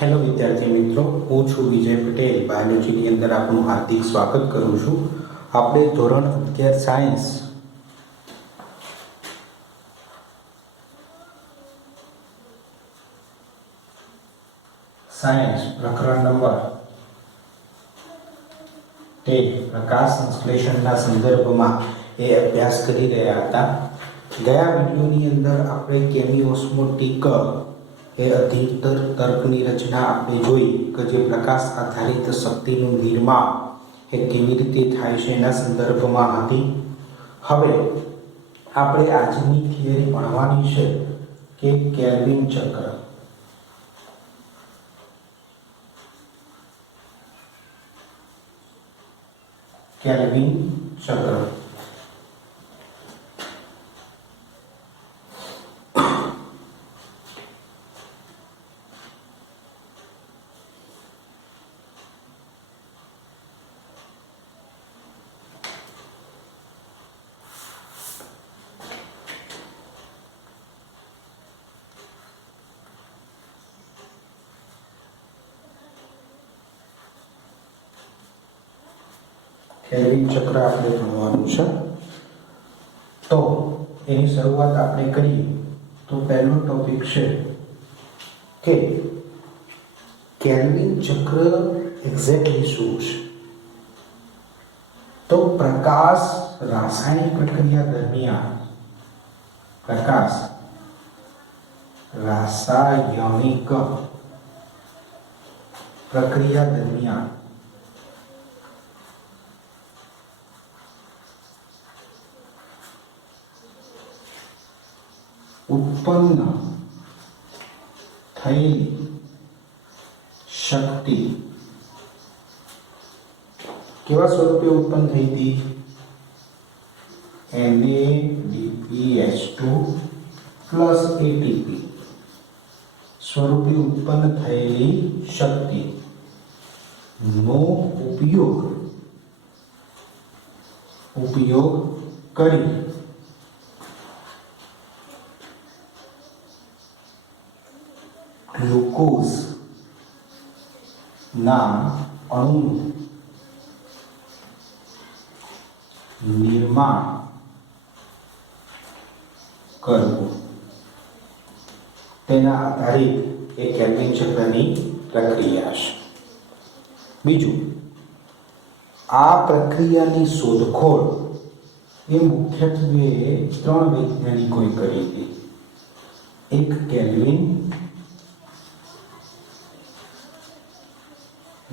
Hello વિદ્યાર્થી મિત્રો, હું છું વિજય પટેલ. બાયોલોજીની અંદર આપનું હાર્દિક સ્વાગત કરું છું. આપણે ધોરણ 11 સાયન્સ પ્રકરણ નંબર 13 પ્રકાશ સંશ્લેષણના સંદર્ભમાં એ અભ્યાસ કરી રહ્યા હતા. ગયા વિડીયોની અંદર આપણે કેમિઓસ્મોટિક એ અધિકતર તર્કની રચના આપણે જોઈ કે જે પ્રકાશ આધારિત શક્તિનું નિર્માણ એ કેવી રીતે થાય છે એના સંદર્ભમાં હતી. હવે આપણે આજની થિયરી ભણવાની છે કે કેલ્વિન ચક્ર. કેલ્વિન ચક્ર કેલ્વિન ચક્ર આપણે ભણવાનું છે. તો એની શરૂઆત આપણે કરીએ તો પહેલો ટોપિક છે કે કેલ્વિન ચક્ર એક્ઝેક્ટલી શું છે. તો પ્રકાશ રાસાયણિક પ્રક્રિયા દરમિયાન રાસાયણિક પ્રક્રિયા દરમિયાન उत्पन्न थयेली शक्ति केवा स्वरूपे उत्पन्न थई थी? NADPH2 प्लस ATP स्वरूपे उत्पन्न थयेली शक्ति नो उपयोग करी ग्लूकोज ना अणु निर्माण करवुं तेना आधारित एक केल्विन चक्रनी प्रक्रिया छे. बीजू आ प्रक्रियानी शोधखोळ ए मुख्यत्वे त्रण वैज्ञानिकोए करी हती. एक केल्विन,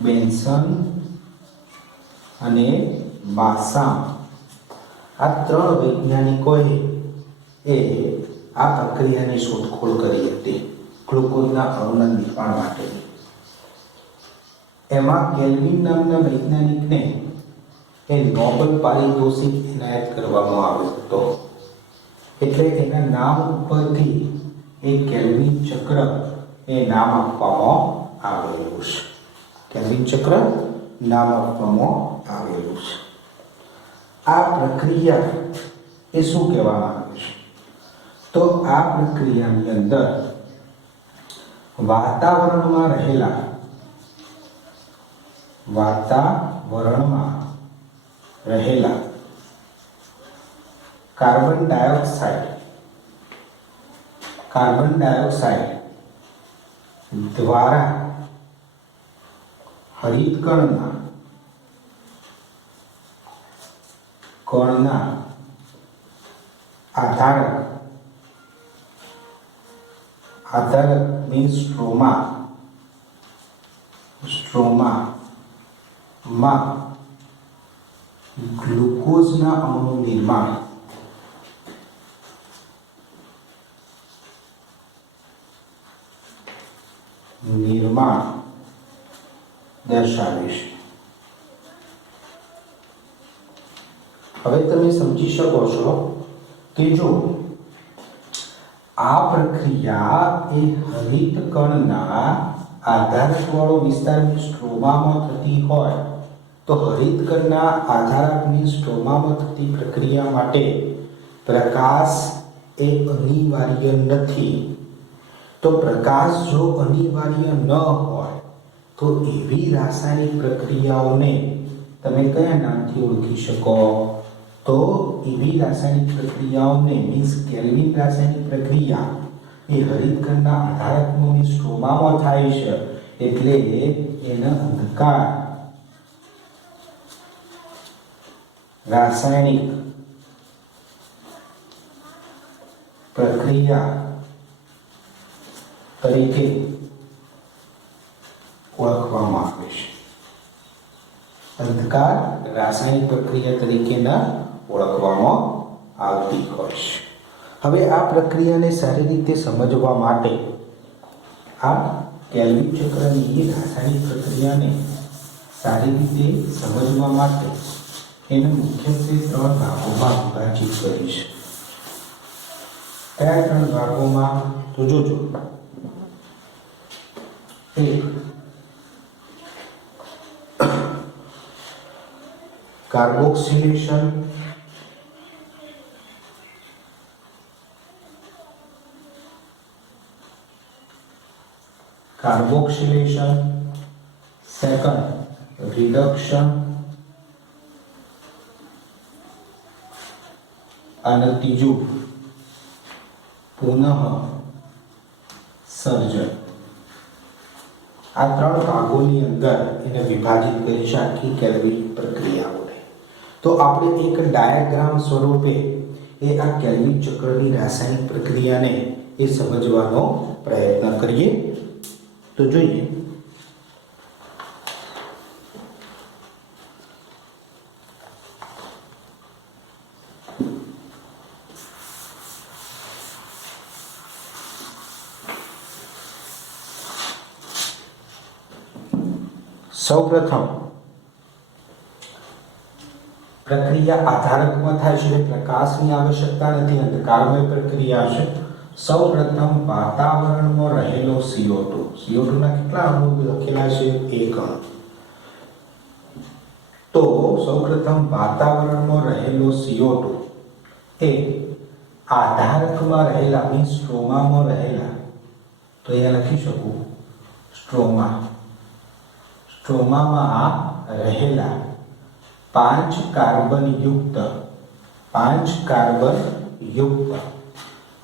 बेन्सन અને બાસામ આ ત્રણ વૈજ્ઞાનિકોએ આ પ્રક્રિયાની શોધખોળ કરી હતી ગ્લુકોઝના અણુના નિર્માણ માટે. એમાં કેલ્વિન નામના વૈજ્ઞાનિકને એ નોબેલ પારિતોષિક એનાયત કરવામાં આવ્યો હતો. એટલે એના નામ ઉપરથી એ કેલ્વિન ચક્ર એ નામ આપવામાં આવેલું છે. કેલ્વિન ચક્ર નામ આપવામાં આવેલું છે. આ પ્રક્રિયા એ શું કહેવામાં આવે છે? તો આ પ્રક્રિયાની અંદર વાતાવરણમાં રહેલા કાર્બન ડાયોક્સાઇડ દ્વારા हरित कणना आधारक मीन्स स्ट्रोमा में ग्लूकोज ना अणु निर्माण दर्शावे छे. હવે તમે સમજી શકો છો કે જો આ પ્રક્રિયા એ હરિત કણના આધારકવાળો વિસ્તારની સ્ટ્રોમામાં થતી હોય તો હરિત કણના આધારકની સ્ટ્રોમામાં થતી પ્રક્રિયા માટે પ્રકાશ એ અનિવાર્ય નથી. તો પ્રકાશ જો અનિવાર્ય ન હોય તો એવી રાસાયણિક પ્રક્રિયાઓને તમે કયા નામથી ઓળખી શકો? તો એવી રાસાયણિક પ્રક્રિયાઓને મીન્સ કેલ્વિન રાસાયણિક પ્રક્રિયા એ હરિતકણના આધારકની સ્ટ્રોમામાં થાય છે એટલે એને અંધકાર રાસાયણિક પ્રક્રિયા તરીકે ઓળખવામાં આવે છે. અંધકાર રાસાયણિક પ્રક્રિયા તરીકે ઓળખવામાં આવતી હોય છે. હવે આ પ્રક્રિયાને સારી રીતે સમજવા માટે આ કેલ્વિન ચક્રની રાસાયણિક પ્રક્રિયાને સારી રીતે સમજવા માટે એને મુખ્યત્વે 3 ભાગોમાં વિભાજિત કરી છે. કયા 3 ભાગોમાં? તો જોજો. એક કાર્બોક્સિલેશન, સેકન્ડ રિડક્શન અને ત્રીજું પુનઃ સર્જન. આ 3 ભાગોની અંદર એને વિભાજિત કરી છે આખી કેલ્વિન પ્રક્રિયાઓને. તો આપણે એક ડાયાગ્રામ સ્વરૂપે એ આ કેલ્વિન ચક્રની રાસાયણિક પ્રક્રિયાને એ સમજવાનો પ્રયત્ન કરીએ. તો જોઈએ. સૌપ્રથમ પ્રક્રિયા આધારકમાં થાય છે, પ્રકાશની આવશ્યકતા નથી, અંધકારમય પ્રક્રિયા છે. સૌપ્રથમ વાતાવરણમાં રહેલો CO2. CO2 ના કેટલા અણુ લખેલા છે? 1 અણુ. તો સૌપ્રથમ વાતાવરણમાં રહેલો CO2 એ આધારકમાં રહેલા મીન્સ સ્ટ્રોમામાં રહેલા, તો અહીંયા લખી શકું સ્ટ્રોમામાં રહેલા 5 કાર્બન યુક્ત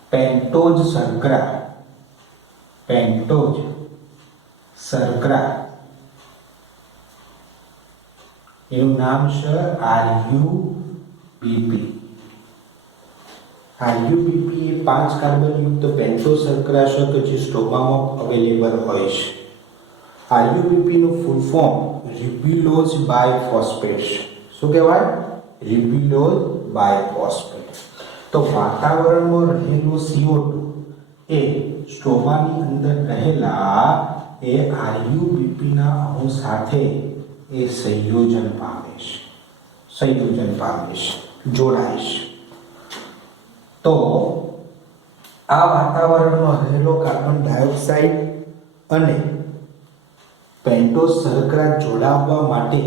પેન્ટોઝ શર્કરા એનું નામ છે RUBP. RUBP એ 5 કાર્બન યુક્ત પેન્ટોઝ શર્કરા છે કે જે સ્ટ્રોમામાં અવેલેબલ હોય છે. RUBP નું ફૂલ ફોર્મ રિબ્યુલોઝ બાયફોસ્ફેટ. શું કહેવાય? Ribulose biphosphate. તો વાતાવરણમાં રહેલો CO2 એ સ્ટ્રોમાની અંદર રહેલા એ RUBP ના અણુ સાથે એ સંયોજન પામે છે, જોડાય છે. તો આ વાતાવરણમાં રહેલો કાર્બન ડાયોક્સાઇડ અને પેન્ટોઝ શર્કરા જોડાવવા માટે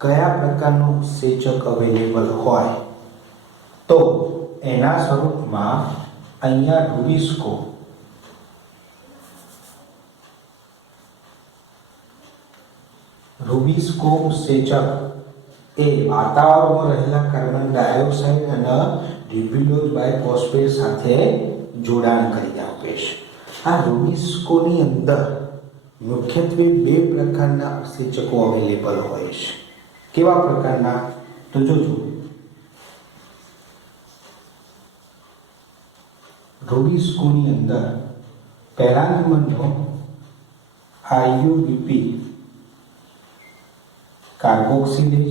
કયા પ્રકારનું ઉત્સેચક અવેલેબલ હોય? તો એના સ્વરૂપમાં અહીંયા રૂબિસ્કો ઉત્સેચક એ વાતાવરણમાં રહેલા કાર્બન ડાયોક્સાઇડ અને રિબ્યુલોઝ બાયફોસ્ફેટ સાથે જોડાણ કરી આપે છે. આ રૂબિસ્કોની અંદર મુખ્યત્વે 2 પ્રકારના ઉત્સેચકો અવેલેબલ હોય છે. કેવા પ્રકારના? તો જોજો. રૂબિસ્કોની અંદર પહેલા નંબરનો RUBP કાર્બોક્સિલેજ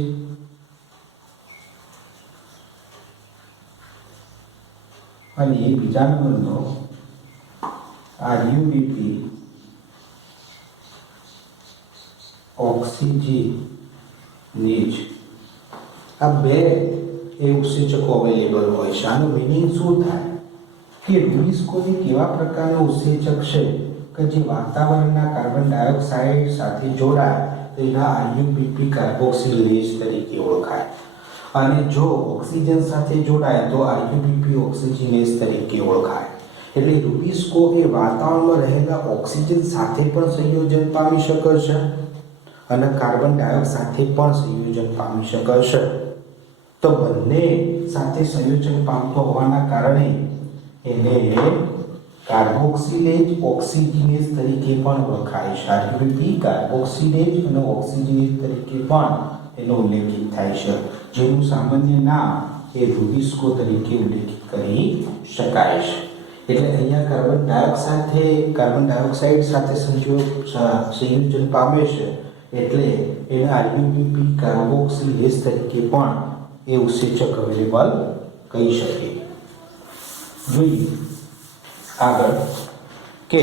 અને બીજા નંબરનો RUBP ઓક્સિજનેજ. આ 2 એ ઉત્સેચકો અવેલેબલ હોય છે. આનું મીનિંગ શું થાય કે રૂબિસ્કોની કેવા પ્રકારનું ઉત્સેચક છે કે જે વાતાવરણના કાર્બન ડાયોક્સાઇડ સાથે જોડાય તો એના RUBP કાર્બોક્સિલેજ તરીકે ઓળખાય, અને જો ઓક્સિજન સાથે જોડાય તો RUBP ઓક્સિજનેજ તરીકે ઓળખાય. એટલે રૂબિસ્કો એ વાતાવરણમાં રહેલા ઓક્સિજન સાથે પણ સંયોજન પામી શકે છે અને કાર્બન ડાયોક્સાઇડ સાથે પણ સંયોજન પામી શકે છે. તો બંને સાથે સંયોજન પામતો હોવાના કારણે એને કાર્બોક્સિલેજ ઓક્સિજનેઝ તરીકે પણ ઓળખાય છે. આરયુબીપી કાર્બોક્સિલેજ અને ઓક્સિજનેઝ તરીકે પણ એનો ઉલ્લેખિત થાય છે, જેનું સામાન્ય નામ એ રૂબિસ્કો તરીકે ઉલ્લેખિત કરી શકાય છે. એટલે અહીંયા કાર્બન ડાયોક્સાઇડ સાથે સંયોજન પામે છે, એટલે એને આરયુબીપી કાર્બોક્સિલેઝ તરીકે પણ એ ઉત્સેચક અવેલેબલ કહી શકીએ. જોઈએ આગળ કે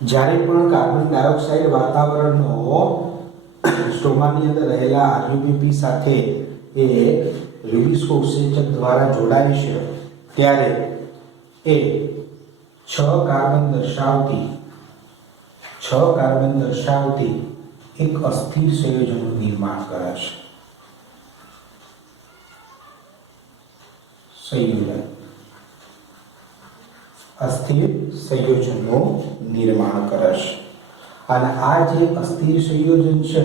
જ્યારે પણ કાર્બન ડાયોક્સાઇડ વાતાવરણનો સ્ટોમાની અંદર રહેલા આરયુબીપી સાથે એ રૂબિસ્કો ઉત્સેચક દ્વારા જોડાય છે, ત્યારે એ 6 કાર્બન દર્શાવતી એક અસ્થિર સંયોજનનું નિર્માણ કરે છે. અસ્થિર સંયોજનનું નિર્માણ કરે છે. અને આ જે અસ્થિર સંયોજન છે,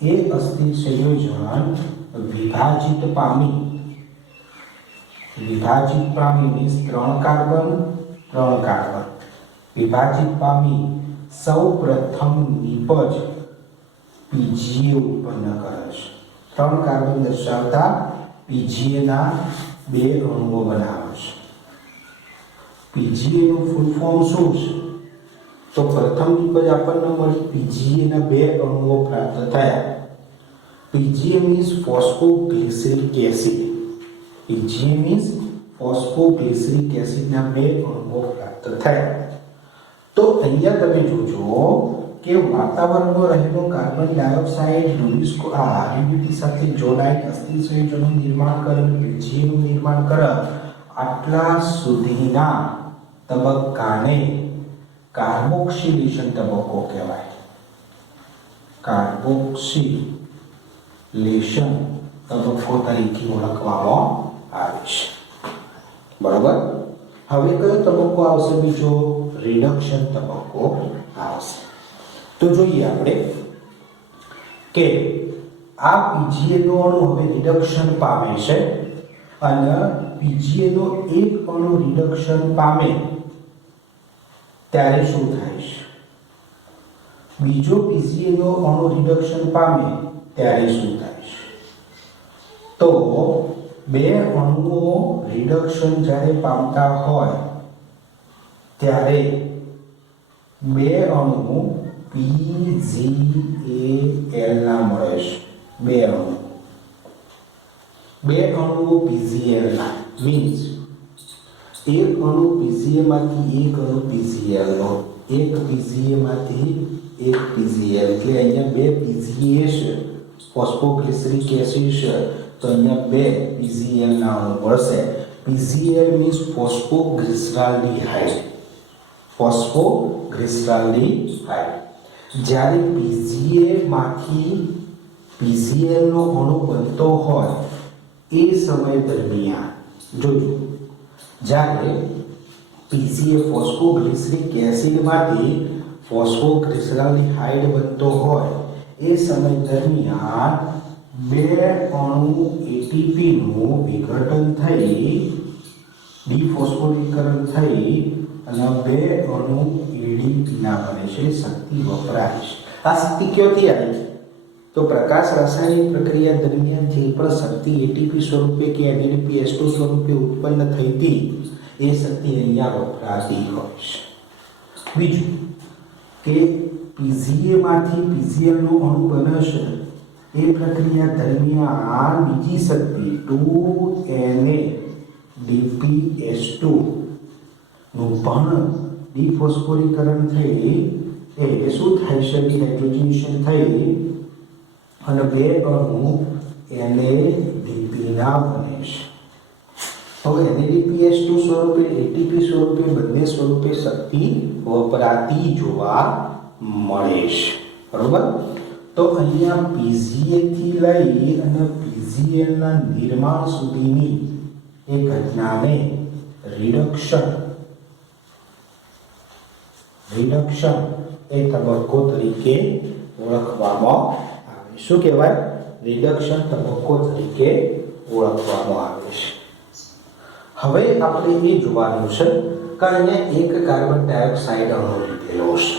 એ અસ્થિર સંયોજન વિભાજિત પામી મીન્સ 3 કાર્બન વિભાજિત પામી સૌ પ્રથમ નિપજ પીજીએ ઉત્પન્ન કરે છે. 3 કાર્બન દર્શાવતા પીજીએ ના 2 અણુઓ બનાવે છે. પીજીએ નું ફૂલ ફોર્મ શું છે? તો પ્રથમ નિપજ આપણને મળી, પીજીએ ના 2 અણુઓ પ્રાપ્ત થયા. PGA means phosphoglyceric acid. PGA means phosphoglyceric એસિડના 2 અણુઓ પ્રાપ્ત થયા. તો અહીંયા તમે જોજો કે વાતાવરણમાં રહેલો કાર્બન ડાયોક્સાઇડ રૂબિસ્કો આરયુબીપી સાથે જોડાઈ અસ્થિર સંયોજનનું નિર્માણ કરે, પીજીએનું નિર્માણ કરે. આટલા સુધીના તબક્કાને કાર્બોક્સિલેશન તબક્કો કહેવાય. કાર્બોક્સિલેશન તબક્કો તરીકે ઓળખવામાં આવે છે. બરાબર. હવે કયો તબક્કો આવશે? બીજો રિડક્શન તબક્કો આવશે. તો જોઈએ આપણે કે આ પીજીએ નો અણુ હવે રિડક્શન પામે છે, અને પીજીએ નો એક અણુ રિડક્શન પામે ત્યારે શું થાય છે? બીજો પીજીએ નો અણુ રિડક્શન પામે ત્યારે શું થાય છે? તો 2 અણુઓ રિડક્શન જ્યારે પામતા હોય ત્યારે 2 અણુ PgAl ના મળે છે. 2 અણુઓ PgAl ના મીન્સ એક અણુ PgA માંથી એક અણુ PgAl નો, એક PgA માંથી એક PgAl, એટલે અહીંયા 2 PgA છે, ફોસ્ફોગ્લિસરિક એસિડ છે, તો અહીંયા 2 PgAl ના અણુ મળશે. PgAl means phosphoglyceraldehyde. જ્યારે PgA માંથી PgAl નો અણુ બનતો હોય એ સમય દરમિયાન જોજો, જ્યારે PgA ફોસ્ફોગ્લિસરિક એસિડ માંથી ફોસ્ફોગ્લિસરાલ્ડિહાઇડ બનતો હોય એ સમય દરમિયાન 2 અણુ ATP નું વિઘટન થઈ ડિફોસ્ફોરીકરણ થઈ અને 2 અણુ ADP ના બને છે. શક્તિ વપરાય છે. આ શક્તિ ક્યાંથી આવી? તો પ્રકાશ રાસાયણિક પ્રક્રિયા દરમિયાન જે પણ શક્તિ ATP સ્વરૂપે કે NADPH2 સ્વરૂપે ઉત્પન્ન થઈ હતી એ શક્તિ અહીંયા વપરાતી હોય છે. બીજું કે PgA માંથી PgL નો અણુ બને છે, એ પ્રક્રિયા દરમિયાન બીજી શક્તિ 2NADPH2 નું પણ ડિફોસ્ફોરીકરણ થઈ એ શું થાય છે? ડિહાઇડ્રોજનેશન થઈ અને 2 અણુ NADP ના બને છે. તો NADPH2 સ્વરૂપે, ATP સ્વરૂપે, બંને સ્વરૂપે શક્તિ વપરાતી જોવા મળે છે. બરોબર. તો અહીંયા PgA થી લઈ અને PgL ના નિર્માણ સુધીની એ ઘટનાને રિડક્શન એ તબક્કો તરીકે ઓળખવામાં આવે. શું કહેવાય? રિડક્શન તબક્કો તરીકે ઓળખવામાં આવે છે. હવે આપણે એ જોવાનું છે કે અહીંયા એક કાર્બન ડાયોક્સાઇડ અણુ લીધેલો છે,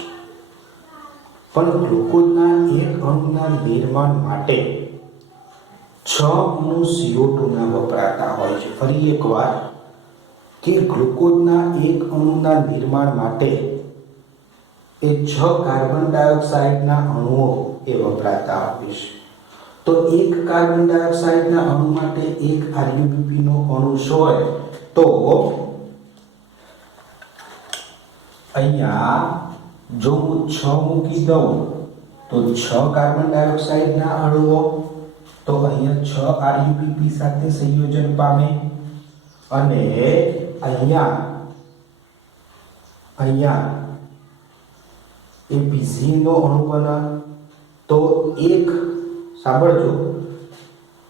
પણ ગ્લુકોઝના એક અણુના નિર્માણ માટે 6 અણુ CO2 ના વપરાતા હોય છે. ફરી એકવાર કે ગ્લુકોઝના એક અણુના નિર્માણ માટે એ 6 કાર્બન ડાયોક્સાઇડના અણુઓ એ વપરાતા હોય છે. તો એક કાર્બન ડાયોક્સાઇડના અણુ માટે એક RuBP નો અણુ હોય તો અહીંયા જો હું 6 મૂકી દઉં તો 6 કાર્બન ડાયોક્સાઇડના અણુઓ, તો અહીંયા 6 RuBP સાથે સંયોજન પામે અને અહીંયા એ PCN નો અણુ બને. તો એક સાંભળજો,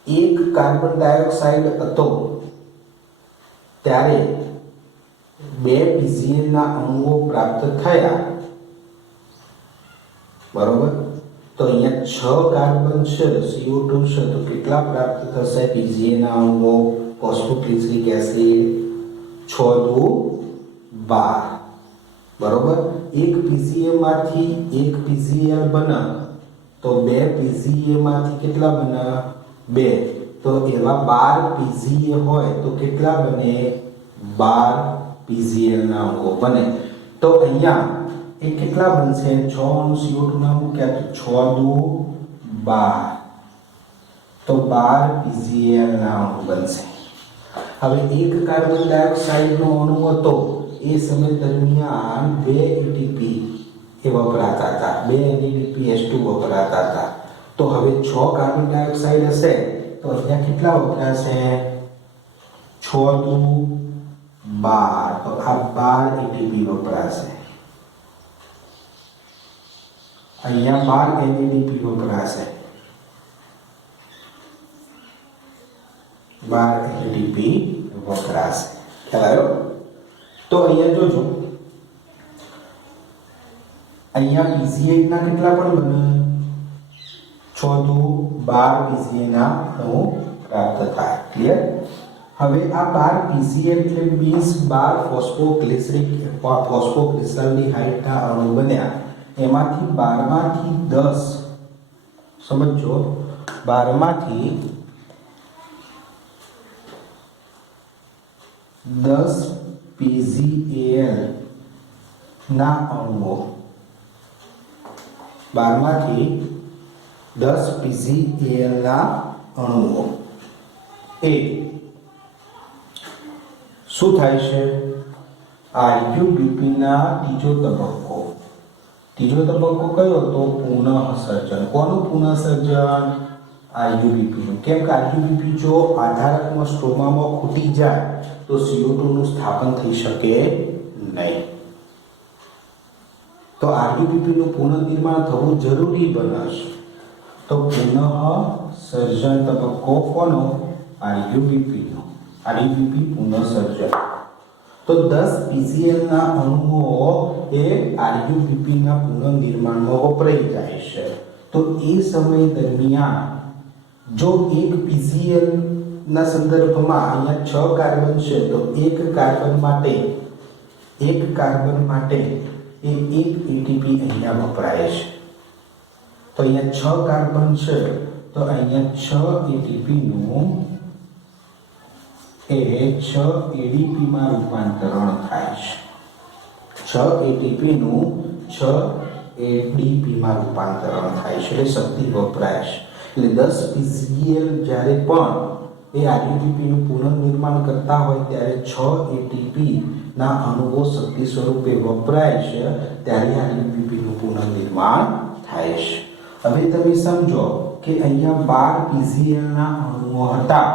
એક કાર્બન ડાયોક્સાઇડ હતો ત્યારે 2 PCN ના અણુઓ પ્રાપ્ત થયા, બરોબર? તો અહીંયા 6 કાર્બન છે, CO2 છે, તો કેટલા પ્રાપ્ત થશે PCN ના અણુઓ? ફોસ્ફોગ્લિસરિક એસિડ 6 દુ 12, બરોબર? એક PCA માંથી એક PCl બને તો 2 PCA માંથી કેટલા બને? 2. તો એવા 12 PCA હોય તો કેટલા બને? 12 PCl ના અણુઓ બને. તો અહીંયા એ કેટલા બનશે? 6 અણુ CO2 ના મૂક્યા તો 6 દુ 12, તો 12 PCl ના અણુ બનશે. હવે એક કાર્બન ડાયોક્સાઇડ નો અણુ હતો એ સમય દરમિયાન 2 ATP એ વપરાતા હતા, 2 NADPH2 વપરાતા હતા. તો હવે 6 કાર્બન ડાયોક્સાઇડ હશે તો અહીંયા કેટલા વપરાશે? 6 દુ 12, તો આ 12 ATP વપરાશે. અહીંયા 12 NADP વપરાશે, 12 NADP વપરાશે. ખ્યાલ આવ્યો? તો અહીંયા જોજો, અહીંયા PCA ના કેટલા પણ બને? 6 દુ 12 PCA ના અણુ પ્રાપ્ત થાય. ક્લિયર? હવે આ 12 PCA એટલે મીન્સ 12 ફોસ્ફોગ્લિસરાલ્ડિહાઇડ ના અણુ બન્યા. એમાંથી 12 માંથી 10, સમજો, 12 માંથી 10 PCAL ના અણુઓ, 12 માંથી 10 PCAL ના અણુઓ એ શું થાય છે? RuBP ના ત્રીજો તબક્કો કયો હતો? પુનઃસર્જન. કોનું પુનઃસર્જન? RuBP નું. કેમ કે RuBP જો આધારકમાં સ્ટ્રોમામાં ખૂટી જાય તો CO2 નું સ્થાપન થઈ શકે નહીં. તો RuBP નું પુનઃનિર્માણ થવું જરૂરી બનશે. તો પુનઃસર્જન તબક્કો કોનો? RuBP નો. RuBP પુનઃસર્જન. તો 10 PCl ના અણુઓ એ RuBP ના પુનઃનિર્માણમાં વપરાઈ જાય છે. તો એ સમય દરમિયાન જો એક PCl ના સંદર્ભમાં અહીંયા 6 કાર્બન છે તો એક કાર્બન માટે એ એક ATP અહીંયા વપરાય છે. તો અહીંયા 6 કાર્બન છે તો અહીંયા 6 ATP નું એ 6 ADP માં રૂપાંતરણ થાય છે. 6 ATP નું 6 ADP માં રૂપાંતરણ થાય છે, એટલે શક્તિ વપરાય છે. એટલે 10 PCl જ્યારે પણ એ RuBP નું પુનઃનિર્માણ કરતા હોય ત્યારે 6 ATP ના અણુઓ શક્તિ સ્વરૂપે વપરાય છે, ત્યારે RuBP નું પુનઃનિર્માણ થાય છે. હવે તમે સમજો કે અહીંયા 12 PCl ના અણુઓ હતા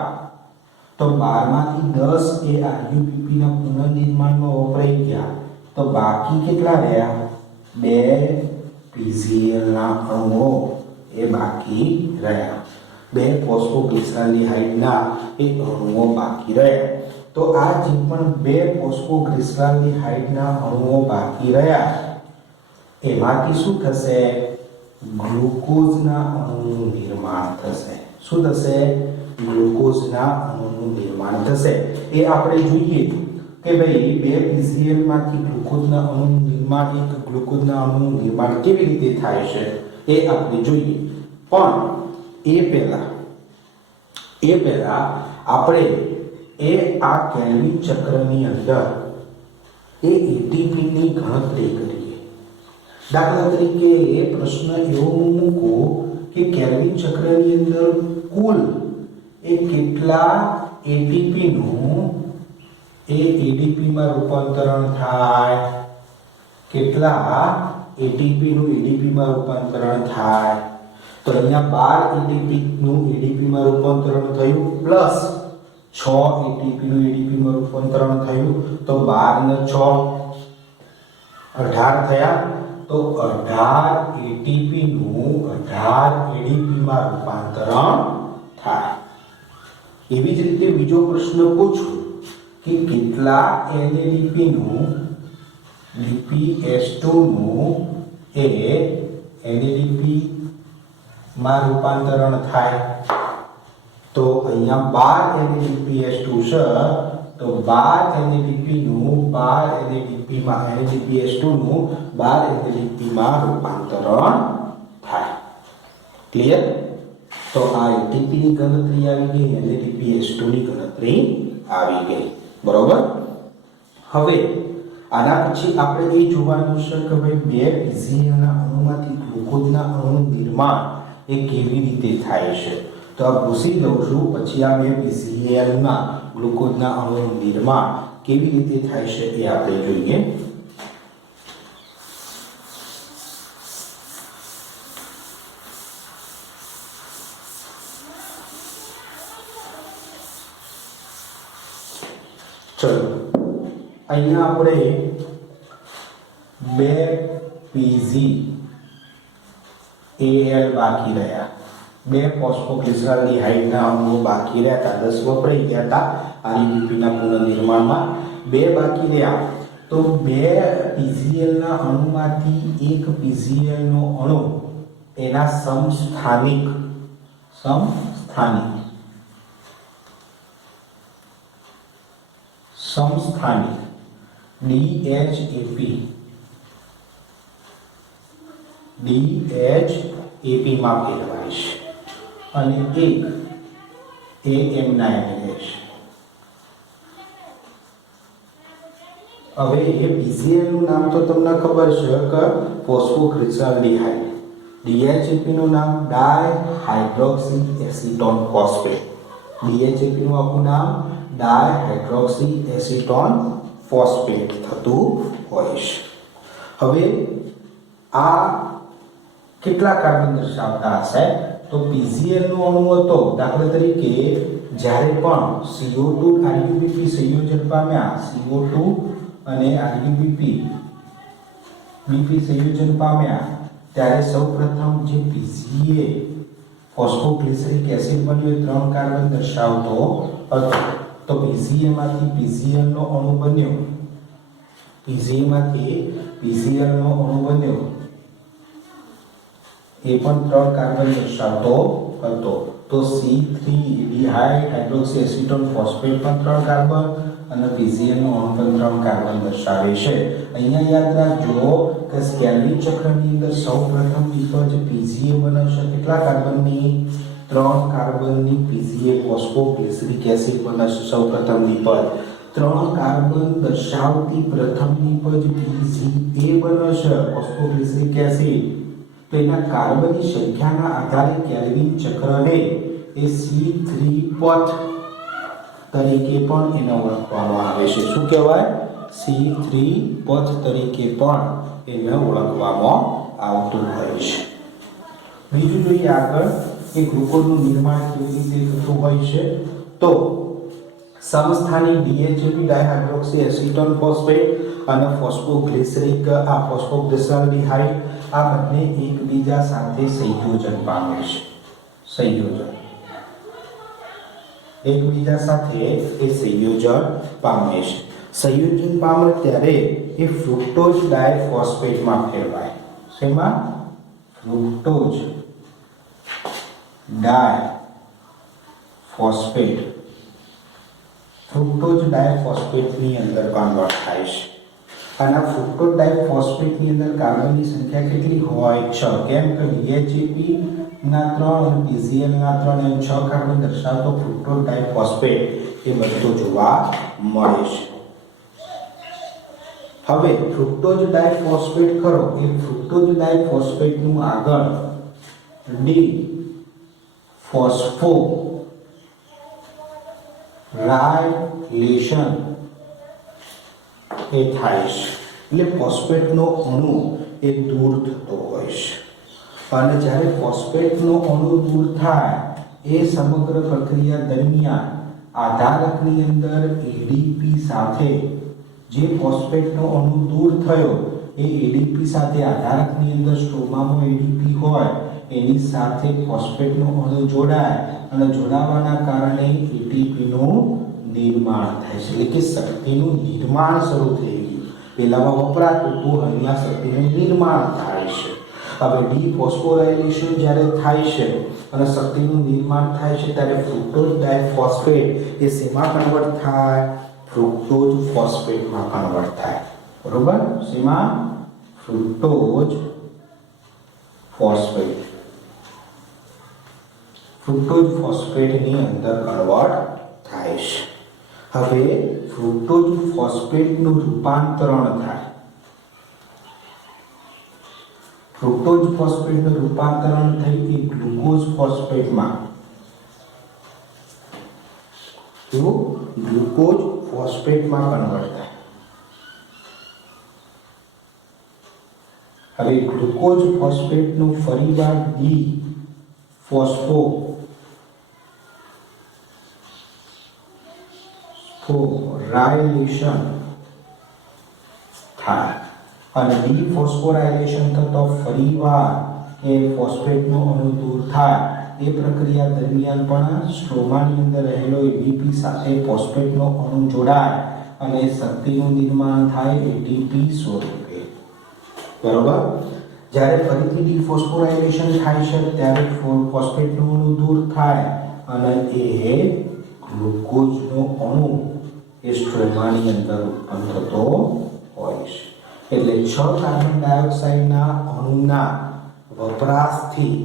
તો 12 માંથી 10 એ RuBP ના પુનઃનિર્માણમાં વપરાઈ ગયા, તો બાકી કેટલા રહ્યા? 2 PCl ના અણુઓ એ બાકી રહ્યા. 2 ફોસ્ફોગ્લિસરાલ્ડિહાઇડ ના એ અણુઓ બાકી રહ્યા. તો તો આ જે પણ બે ફોસ્ફોગ્લિસરાલ્ડિહાઇડના અણુઓ બાકી રહ્યા એમાંથી શું થશે? ગ્લુકોઝના અણુનું નિર્માણ થશે. શું થશે? ગ્લુકોઝના અણુનું નિર્માણ થશે. એ આપણે જોઈએ કે ભાઈ બે PCl માંથી ગ્લુકોઝના અણુનું નિર્માણ, એક ગ્લુકોઝના અણુનું નિર્માણ કેવી રીતે થાય છે એ આપણે જોઈએ. પણ એ પહેલા આપણે આ કેલ્વિન ચક્રની અંદર એ ATP ની ગણતરી કરીએ. દાખલા તરીકે પ્રશ્ન એવો મૂકો કે કેલ્વિન ચક્રની અંદર કુલ કેટલા ATP નું ADP માં રૂપાંતરણ થાય? કેટલા ATP નું ADP માં રૂપાંતરણ થાય? તો અહીંયા 12 ATP નું ADP માં રૂપાંતરણ થયું પ્લસ 6 ATP નું ADP માં રૂપાંતરણ થયું. તો 12 ને 6 18 થયા. તો 18 ATP નું 18 ADP માં રૂપાંતરણ થાય. એવી જ રીતે બીજો પ્રશ્ન પૂછું કે કેટલા NADP નું DPS2 નું NADP માં રૂપાંતરણ થાય? તો અહીંયા 12 NADPS2 છે. તો 12 NADP નું 12 NADP માં NADPS2 નું 12 NADP માં રૂપાંતરણ થાય. ક્લિયર? તો આ ATP ની ગણતરી આવી ગઈ, NADPS2 ની ગણતરી આવી ગઈ. બરોબર? હવે આના પછી આપણે એ જોવાનું છે કે ભાઈ બે PCl ના અણુમાંથી ગ્લુકોઝના અણુનું નિર્માણ એ કેવી રીતે થાય છે. તો આ પૂછી લઉં છું, પછી આ બે PCl ના ગ્લુકોઝના અણુનું નિર્માણ કેવી રીતે થાય છે એ આપણે જોઈએ. ચલો અહીંયા આપણે બે PgAl બાકી રહ્યા, બે ફોસ્ફોગ્લિસરાલ્ડિહાઇડના અણુઓ બાકી રહ્યા હતા. 10 વપરાઈ ગયા હતા REBP ના પુનર્નિર્માણમાં. બે બાકી રહ્યા. તો બે PCl ના અણુમાંથી એક PCl નો અણુ એના સમસ્થાનિક DHAP માં ફેરવાય છે અને એક AMNH. હવે એ PCl નું નામ તો તમને ખબર છે કે ફોસ્ફોગ્લિસરાલ્ડિહાઇડ. DHAP નું નામ ડાયહાઇડ્રોક્સી એસિટોન ફોસ્ફેટ. DHAP નું આખું નામ ડાયહાઇડ્રોક્સી એસિટોન ફોસ્ફેટ થતું હોય છે. હવે આ કેટલા કાર્બન દર્શાવતા હશે? તો PCl નો અણુ હતો, દાખલા તરીકે જ્યારે પણ CO2 RUBP સંયોજન પામ્યા, CO2 અને RUBP સંયોજન પામ્યા, ત્યારે સૌપ્રથમ જે PCA ફોસ્ફોગ્લિસરિક એસિડ બન્યો 3 કાર્બન દર્શાવતો હતો. તો PCA માંથી PCl નો અણુ બન્યો, એ પણ 3 કાર્બન દર્શાવતો હતો. તો C3-ડિહાઇડ્રોક્સી એસિટોન ફોસ્ફેટ પણ 3 કાર્બન અને PCl નો અણુ પણ 3 કાર્બન દર્શાવે છે. અહીંયા યાદ રાખજો કે કેલ્વિન ચક્રની અંદર સૌપ્રથમ નિપજ PCA બને છે. કેટલા કાર્બનની? 3 કાર્બનની PCA ફોસ્ફોગ્લિસરિક એસિડ બને છે સૌપ્રથમ નિપજ. 3 કાર્બન દર્શાવતી પ્રથમ નિપજ PCA બને છે ફોસ્ફોગ્લિસરિક એસિડ. તો એના કાર્બનની સંખ્યાના આધારે કેલ્વિન ચક્રને એ C3 પથ તરીકે પણ એને ઓળખવામાં આવે છે. શું કહેવાય? C3 પથ તરીકે પણ એને ઓળખવામાં આવતું હોય છે. બીજું જોઈએ આગળ કે ગ્લુકોઝનું નિર્માણ કેવી રીતે થતું હોય છે. તો સમસ્થાનિક DHAP ડાયહાઇડ્રોક્સી એસિટોન ફોસ્ફેટ અને ફોસ્ફોગ્લિસરાલ્ડિહાઇડ આ બંને એકબીજા સાથે સંયોજન પામે છે. એકબીજા સાથે એ સંયોજન પામે છે. સંયોજન પામે ત્યારે એ ફ્રુક્ટોઝ ડાયફોસ્ફેટમાં ફેરવાય. શેમાં? ફ્રુક્ટોઝ ડાયફોસ્ફેટ. ફ્રુક્ટોઝ ડાયફોસ્ફેટની અંદર કન્વર્ટ થાય છે. અને આ ફ્રુક્ટોઝ ડાયફોસ્ફેટની અંદર કાર્બનની સંખ્યા કેટલી હોય? 6. કેમ કે DHAP ના 3 અને PCl ના 3 એમ 6 કાર્બન દર્શાવતો ફ્રુક્ટોઝ ડાયફોસ્ફેટ એ બધું જોવા મળે છે. હવે ફ્રુક્ટોઝ ડાયફોસ્ફેટ કરો એ ફ્રુક્ટોઝ ડાયફોસ્ફેટનું આગળ ડી ફોસ્ફોરાયલેશન એ થાય છે. એટલે ફોસ્ફેટનો અણુ એ દૂર થતો હોય છે. અને જ્યારે ફોસ્ફેટનો અણુ દૂર થાય એ સમગ્ર પ્રક્રિયા દરમિયાન આધારકની અંદર એડીપી સાથે જે ફોસ્ફેટનો અણુ દૂર થયો એ એડીપી સાથે આધારકની અંદર સ્ટ્રોમામાં એડીપી હોય એની સાથે ફોસ્ફેટનો અણુ જોડાય અને જોડાવાના કારણે એટીપીનું નિર્માણ થાય છે. એટલે કે શક્તિનું નિર્માણ શરૂ થઈ ગયું. પહેલામાં વપરાતું હતું, અહીંયા શક્તિનું નિર્માણ થાય છે. હવે ડીફોસ્ફોરાયલેશન જ્યારે થાય છે અને શક્તિનું નિર્માણ થાય છે ત્યારે ફ્રુક્ટોઝ ડાયફોસ્ફેટ એ શેમાં કન્વર્ટ થાય? ફ્રુક્ટોઝ ફોસ્ફેટમાં કન્વર્ટ થાય. બરોબર? શેમાં? Fructose phosphate. ફ્રુક્ટોઝ ફોસ્ફેટની અંદર કન્વર્ટ થાય છે. હવે ફ્રુક્ટોઝ ફોસ્ફેટનું રૂપાંતરણ થાય. ફ્રુક્ટોઝ ફોસ્ફેટનું રૂપાંતરણ થઈ એ ગ્લુકોઝ ફોસ્ફેટમાં. ગ્લુકોઝ ફોસ્ફેટમાં કન્વર્ટ થાય. હવે ગ્લુકોઝ ફોસ્ફેટનું ફરીવાર ડી ફોસ્ફોરાયલેશન થાય. અને ડીફોસ્ફોરાયલેશન થતો ફરીવાર એ ફોસ્ફેટનો અણુ દૂર થાય. એ પ્રક્રિયા દરમિયાન પણ સ્ટ્રોમાની અંદર રહેલો એડીપી સાથે ફોસ્ફેટનો અણુ જોડાય અને શક્તિનું નિર્માણ થાય એટીપી સ્વરૂપે. બરોબર? જ્યારે ફરીથી ડીફોસ્ફોરાયલેશન થાય છે ત્યારે ફોસ્ફેટનો અણુ દૂર થાય અને એ ગ્લુકોઝનો અણુ એ સ્ટ્રોમાની અંદર ઉત્પન્ન થતો હોય છે. એટલે 6 કાર્બન ડાયોક્સાઇડના અણુના વપરાશથી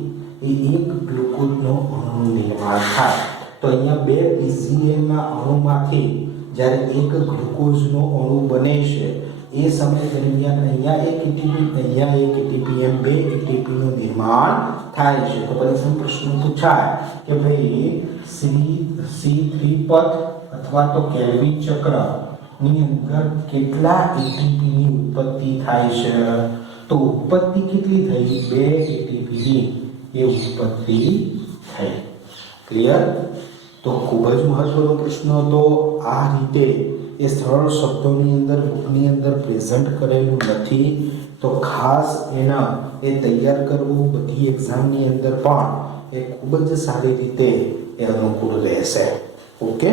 એ એક ગ્લુકોઝનો અણુનું નિર્માણ થાય. તો અહીંયા 2 PClના અણુમાંથી જ્યારે એક ગ્લુકોઝનો અણુ બને છે એ સમય દરમિયાન અહીંયા એક એટીપી, અહીંયા એક એટીપી, એમ 2 એટીપીનું નિર્માણ થાય છે. તો પરીક્ષામાં પ્રશ્ન પૂછાય કે ભાઈ C3 પથ અથવા તો કેલ્વિન ચક્રની અંદર કેટલા એટીપીની ઉત્પત્તિ થાય છે? તો ઉત્પત્તિ કેટલી થઈ? 2 એટીપીની એ ઉત્પત્તિ થઈ. ક્લિયર? તો ખૂબ જ મહત્વનો પ્રશ્ન હતો. આ રીતે એ સરળ શબ્દોની અંદર બુકની અંદર પ્રેઝન્ટ કરેલું નથી, તો ખાસ એના એ તૈયાર કરવું બધી એક્ઝામની અંદર પણ એ ખૂબ જ સારી રીતે એ અનુકૂળ રહેશે. ઓકે.